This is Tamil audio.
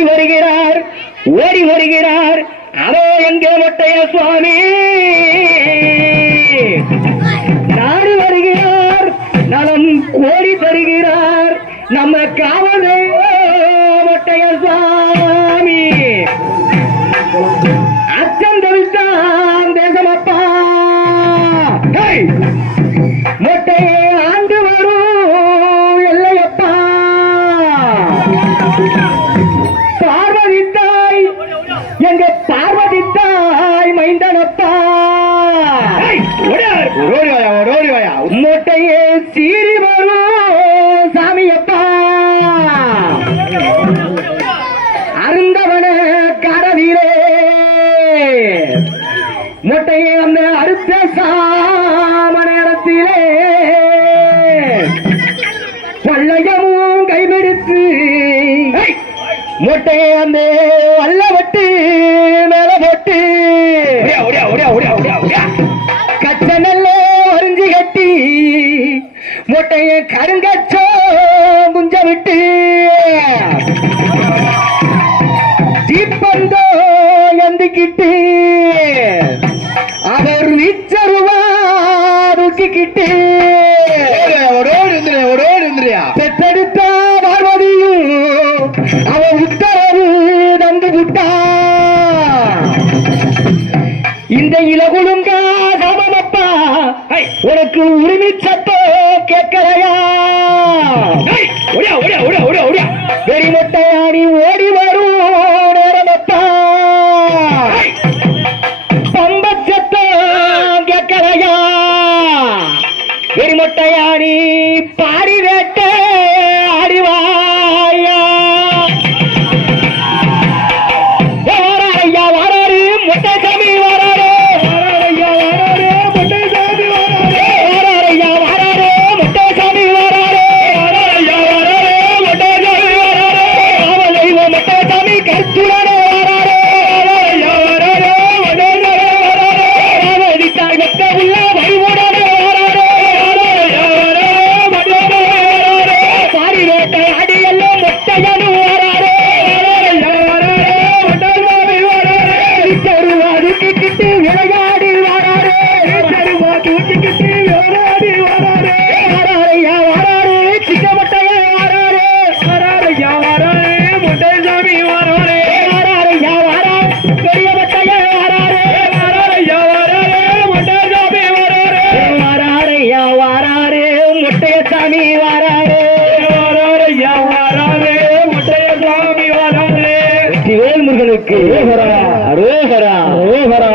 ஓடி வருகிறார் ஓடி வருகிறார். அதோ எங்கே மொட்டைய சுவாமி. நாடு வருகிறார் நலம் கோடி தருகிறார். நம்ம காவலே மொட்டைய சுவாமி. அச்சம் தவித்தான் தேசமப்பா மைந்தனப்பா. மொட்டையே சீறி வரும் சாமியப்பா. அருந்தவன கரவீரே மொட்டையை அந்த அறுத்த சாம நேரத்திலே பள்ளையமும் கைபிடித்து மொட்டையை அந்த வல்ல வட்டு மேல போட்டு மொட்டைய கருங்கச்சோ குஞ்ச விட்டு. தீப்பந்தோ எந்திக்கிட்டு. அவர் நிச்சருவா தூக்கிக்கிட்டு பெற்றெடுத்த பார்வதியும் அவன் உத்தரவு தந்து விட்டா இந்த சமமப்பா எனக்கு உரிமை சத்தோ கேட்கலையா வெறிமொட்டையாடி ஓடி வரும் நேரமப்பா பம்பச்சத்தம் கேட்கலையா வெறிமொட்டையாடி பாடி முருகனுக்கு ஹரேஹரா ஹரேஹரா